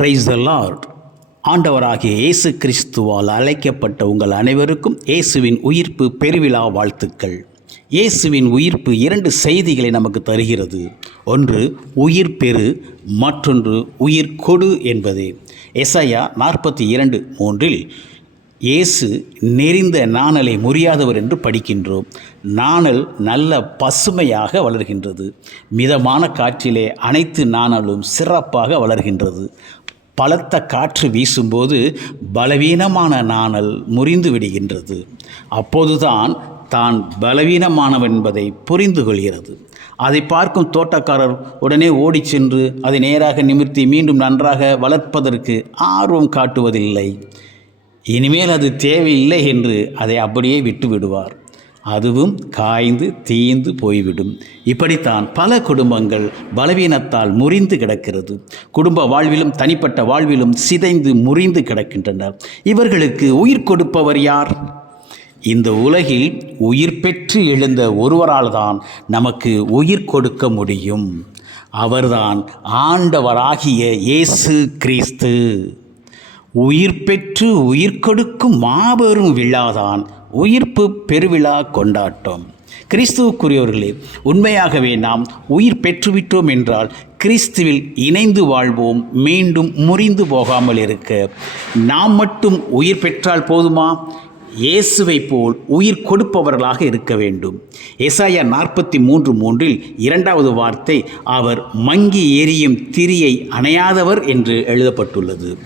Praise the Lord ஆண்டவராகிய இயேசு கிறிஸ்துவால் அழைக்கப்பட்ட உங்கள் அனைவருக்கும் இயேசுவின் உயிர்ப்பு பெருவிழா வாழ்த்துக்கள். இயேசுவின் உயிர்ப்பு இரண்டு செய்திகளை நமக்கு தருகிறது. ஒன்று உயிர் பெரு மற்றொன்று உயிர் கொடு என்பதே. எஸ்ஐயா நாற்பத்தி இரண்டு மூன்றில் இயேசு நெறிந்த நாணலை முறியாதவர் என்று படிக்கின்றோம். நாணல் நல்ல பசுமையாக வளர்கின்றது. மிதமான காற்றிலே அனைத்து நாணலும் சிறப்பாக வளர்கின்றது. பலத்த காற்று வீசும்போது பலவீனமான நாணல் முறிந்து விடுகின்றது. அப்போதுதான் தான் பலவீனமானவன் என்பதை புரிந்து கொள்கிறது. அதை பார்க்கும் தோட்டக்காரர் உடனே ஓடி சென்று அதை நேராக நிமிர்த்தி மீண்டும் நன்றாக வளர்ப்பதற்கு ஆர்வம் காட்டுவதில்லை. இனிமேல் அது தேவையில்லை என்று அதை அப்படியே விட்டு விடுவார் அதுவும் காய்ந்து தீய்ந்து போய்விடும். இப்படித்தான் பல குடும்பங்கள் பலவீனத்தால் முறிந்து கிடக்கிறது. குடும்ப வாழ்விலும் தனிப்பட்ட வாழ்விலும் சிதைந்து முறிந்து கிடக்கின்றனர். இவர்களுக்கு உயிர் கொடுப்பவர் யார்? இந்த உலகில் உயிர் பெற்று எழுந்த ஒருவரால் தான் நமக்கு உயிர் கொடுக்க முடியும். அவர்தான் ஆண்டவராகிய இயேசு கிறிஸ்து. உயிர் பெற்று உயிர் கொடுக்கும் மாபெரும் விழாதான் உயிர்ப்பு பெருவிழா கொண்டாட்டம். கிறிஸ்துவுக்குரியவர்களே உண்மையாகவே நாம் உயிர் பெற்றுவிட்டோம் என்றால் கிறிஸ்துவில் இணைந்து வாழ்வோம் மீண்டும் முறிந்து போகாமல் இருக்க. நாம் மட்டும் உயிர் பெற்றால் போதுமா? இயேசுவை போல் உயிர் கொடுப்பவர்களாக இருக்க வேண்டும். எசாயா நாற்பத்தி மூன்று மூன்றில் இரண்டாவது வார்த்தை அவர் மங்கி எரியும் திரியை அணையாதவர் என்று எழுதப்பட்டுள்ளது.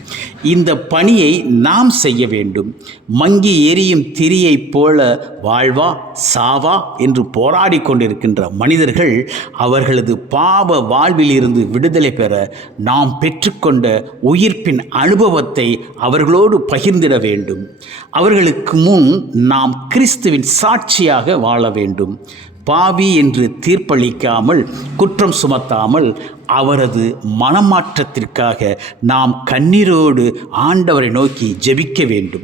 இந்த பணியை நாம் செய்ய வேண்டும். மங்கி எரியும் திரியைப் போல வாழ்வா சாவா என்று போராடி கொண்டிருக்கின்ற மனிதர்கள் அவர்களது பாவ வாழ்விலிருந்து விடுதலை பெற நாம் பெற்றுக்கொண்ட உயிர்ப்பின் அனுபவத்தை அவர்களோடு பகிர்ந்திட வேண்டும். அவர்களுக்கு முன் நாம் கிறிஸ்துவின் சாட்சியாக வாழ வேண்டும். பாவி என்று தீர்ப்பளிக்காமல் குற்றம் சுமத்தாமல் அவரது மனமாற்றத்திற்காக நாம் கண்ணீரோடு ஆண்டவரை நோக்கி ஜெபிக்க வேண்டும்.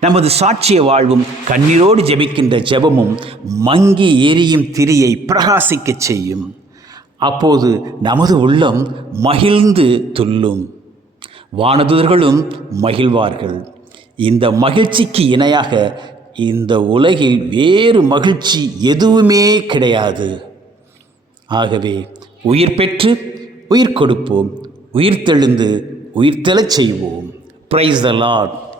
நமது சாட்சிய வாழ்வும் கண்ணீரோடு ஜெபிக்கின்ற ஜெபமும் மங்கி எரியும் திரியை பிரகாசிக்கச் செய்யும். அப்போது நமது உள்ளம் மகிழ்ந்து துள்ளும். வானதூதர்களும் மகிழ்வார்கள். இந்த மகிழ்ச்சிக்கு இணையாக இந்த உலகில் வேறு மகிழ்ச்சி எதுவுமே கிடையாது. ஆகவே உயிர் பெற்று உயிர் கொடுப்போம். உயிர் தெழுந்து உயிர் தெழச் செய்வோம். ப்ரைஸ் த லார்ட்